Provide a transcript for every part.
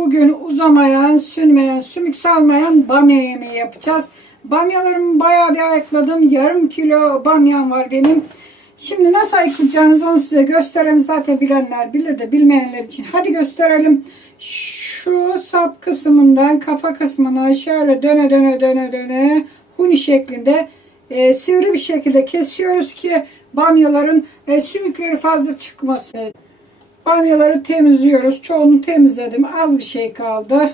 Bugün uzamayan, sünmeyen, sümük salmayan bamya yemeği yapacağız. Bamyalarımı bayağı bir ayıkladım. Yarım kilo bamyam var benim. Şimdi nasıl ayıklayacağınızı onu size göstereyim. Zaten bilenler bilir de bilmeyenler için. Hadi gösterelim. Şu sap kısmından kafa kısmına şöyle döne huni şeklinde sivri bir şekilde kesiyoruz ki bamyaların sümükleri fazla çıkmasın. Bamyaları temizliyoruz. Çoğunu temizledim. Az bir şey kaldı.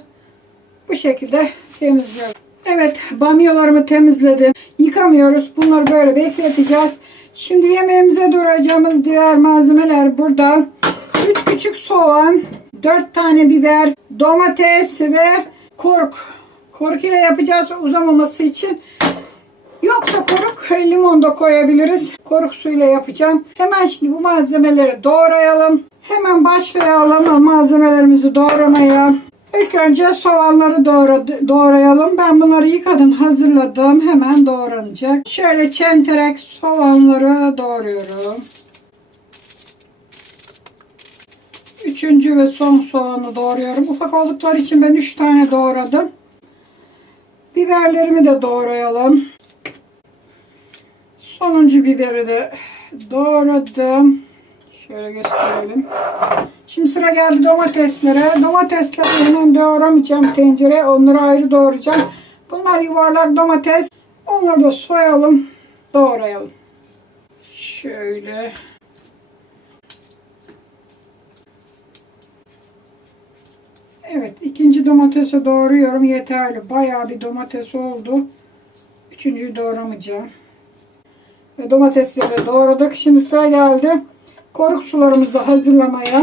Bu şekilde temizliyorum. Evet, bamyalarımı temizledim. Yıkamıyoruz. Bunları böyle bekleteceğiz. Şimdi yemeğimize doğrayacağımız diğer malzemeler burada. 3 küçük soğan, 4 tane biber, domates ve kork ile yapacağız uzamaması için. Yoksa koruk limon da koyabiliriz. Koruk suyuyla yapacağım. Hemen şimdi bu malzemeleri doğrayalım. Hemen başlayalım malzemelerimizi doğramaya. İlk önce soğanları doğrayalım. Ben bunları yıkadım, hazırladım. Hemen doğranacak. Şöyle çenterek soğanları doğruyorum. Üçüncü ve son soğanı doğruyorum. Ufak oldukları için ben 3 tane doğradım. Biberlerimi de doğrayalım. Sonuncu biberi de doğradım. Şöyle gösterelim. Şimdi sıra geldi domateslere. Domatesleri hemen doğramayacağım tencereye. Onları ayrı doğrayacağım. Bunlar yuvarlak domates. Onları da soyalım. Doğrayalım. Şöyle. Evet. İkinci domatesi doğruyorum. Yeterli. Bayağı bir domates oldu. Üçüncüyü doğramayacağım. Ve domatesleri de doğradık. Şimdi sıra geldi koruk sularımızı hazırlamaya.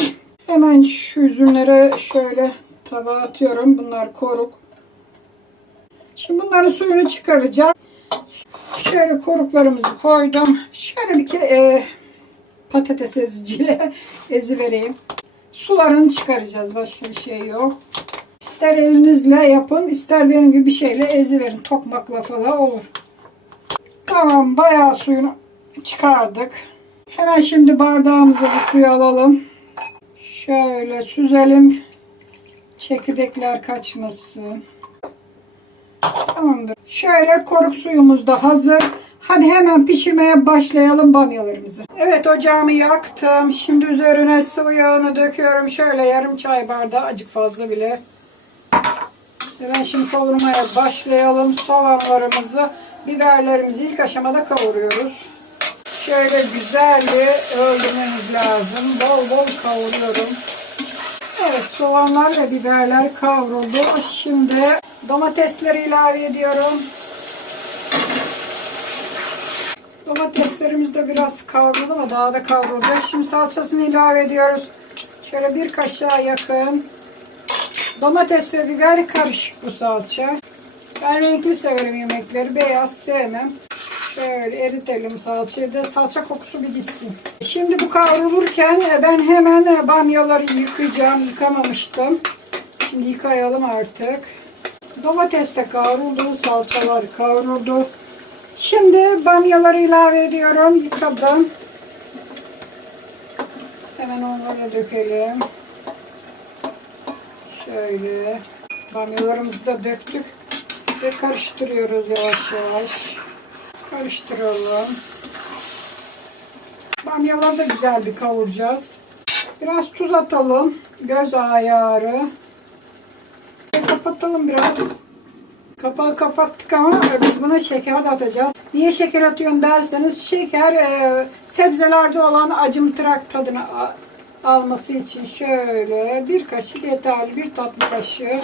Hemen şu üzümlere şöyle tabağa atıyorum. Bunlar koruk. Şimdi bunların suyunu çıkaracağız. Şöyle koruklarımızı koydum. Şöyle bir patates eziciyle ezivereyim. Sularını çıkaracağız. Başka bir şey yok. İster elinizle yapın, ister benim gibi bir şeyle eziverin. Tokmakla falan olur. Tamam, bayağı suyunu çıkardık. Hemen şimdi bardağımıza bu suyu alalım. Şöyle süzelim. Çekirdekler kaçmasın. Tamamdır. Şöyle koruk suyumuz da hazır. Hadi hemen pişirmeye başlayalım bamyalarımızı. Evet, ocağımı yaktım. Şimdi üzerine sıvı yağını döküyorum. Şöyle yarım çay bardağı, azıcık fazla bile. Ben şimdi kavurmaya başlayalım. Soğanlarımızı, biberlerimizi ilk aşamada kavuruyoruz. Şöyle güzel bir öldürmemiz lazım. Bol bol kavuruyorum. Evet, soğanlar ve biberler kavruldu. Şimdi domatesleri ilave ediyorum. Domateslerimiz de biraz kavruldu ama daha da kavrulacak. Şimdi salçasını ilave ediyoruz. Şöyle bir kaşığa yakın. Domates ve biber karışık bu salça. Ben renkli severim yemekleri. Beyaz sevmem. Şöyle eritelim salçayı da, salça kokusu bir gitsin. Şimdi bu kavrulurken ben hemen bamyaları yıkayacağım. Yıkamamıştım. Şimdi yıkayalım artık. Domates de kavruldu. Salçalar kavruldu. Şimdi bamyaları ilave ediyorum. Yıkadım. Hemen onları dökelim. Şöyle. Bamyalarımızı da döktük. Ve karıştırıyoruz yavaş yavaş. Karıştıralım. Bamyaları da güzel bir kavuracağız. Biraz tuz atalım. Göz ayarı. Kapatalım biraz. Kapağı kapattık ama biz buna şeker de atacağız. Niye şeker atıyorsun derseniz, şeker sebzelerde olan acımtırak tadını alması için şöyle bir kaşık yeterli, bir tatlı kaşığı.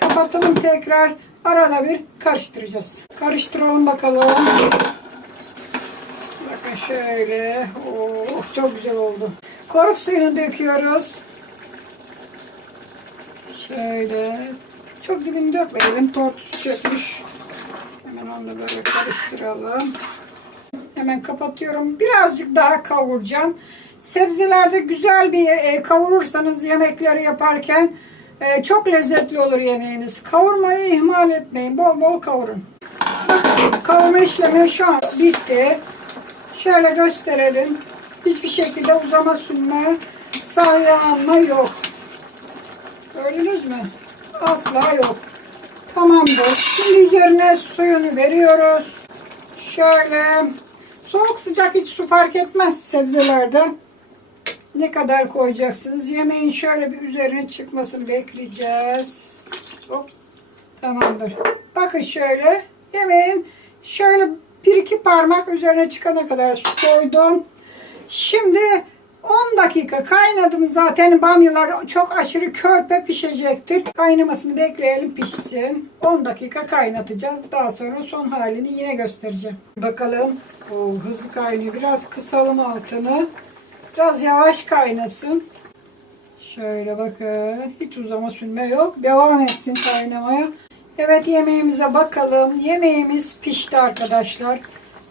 Kapatalım tekrar. Arada bir karıştıracağız. Karıştıralım bakalım. Bakın şöyle. Oh, çok güzel oldu. Koruk suyunu döküyoruz. Şöyle. Çok dibini dökmeyelim. Tortusu çökmüş. Hemen onu da böyle karıştıralım. Hemen kapatıyorum. Birazcık daha kavuracağım. Sebzelerde güzel bir kavurursanız yemekleri yaparken çok lezzetli olur yemeğiniz. Kavurmayı ihmal etmeyin. Bol bol kavurun. Bakın, kavurma işlemi şu an bitti. Şöyle gösterelim. Hiçbir şekilde uzama, sünme, salyanma yok. Gördünüz mü? Asla yok. Tamamdır. Şimdi üzerine suyunu veriyoruz. Şöyle soğuk sıcak hiç su fark etmez sebzelerde. Ne kadar koyacaksınız? Yemeğin şöyle bir üzerine çıkmasını bekleyeceğiz. Hop. Tamamdır. Bakın şöyle yemeğin şöyle bir iki parmak üzerine çıkana kadar su koydum. Şimdi 10 dakika kaynadı mı zaten bamyalar çok aşırı körpe pişecektir. Kaynamasını bekleyelim pişsin. 10 dakika kaynatacağız. Daha sonra son halini yine göstereceğim. Bakalım. Oo, hızlı kaynıyor. Biraz kısalım altını. Biraz yavaş kaynasın. Şöyle bakın. Hiç uzama sürme yok. Devam etsin kaynamaya. Evet yemeğimize bakalım. Yemeğimiz pişti arkadaşlar.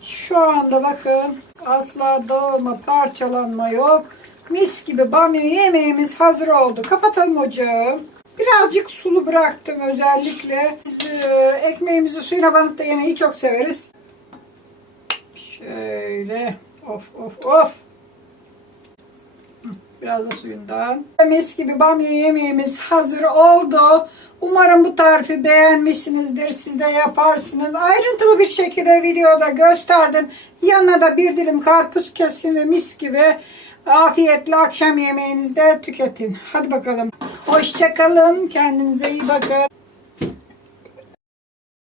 Şu anda bakın asla dağılma, parçalanma yok. Mis gibi bamya yemeğimiz hazır oldu. Kapatalım ocağı. Birazcık sulu bıraktım özellikle. Biz ekmeğimizi suyuna banıp da yemeği çok severiz. Şöyle. Of of of. Biraz da suyundan. Mis gibi bamya yemeğimiz hazır oldu. Umarım bu tarifi beğenmişsinizdir. Siz de yaparsınız. Ayrıntılı bir şekilde videoda gösterdim. Yanına da bir dilim karpuz kesin ve mis gibi afiyetle akşam yemeğinizde tüketin. Hadi bakalım. Hoşça kalın. Kendinize iyi bakın.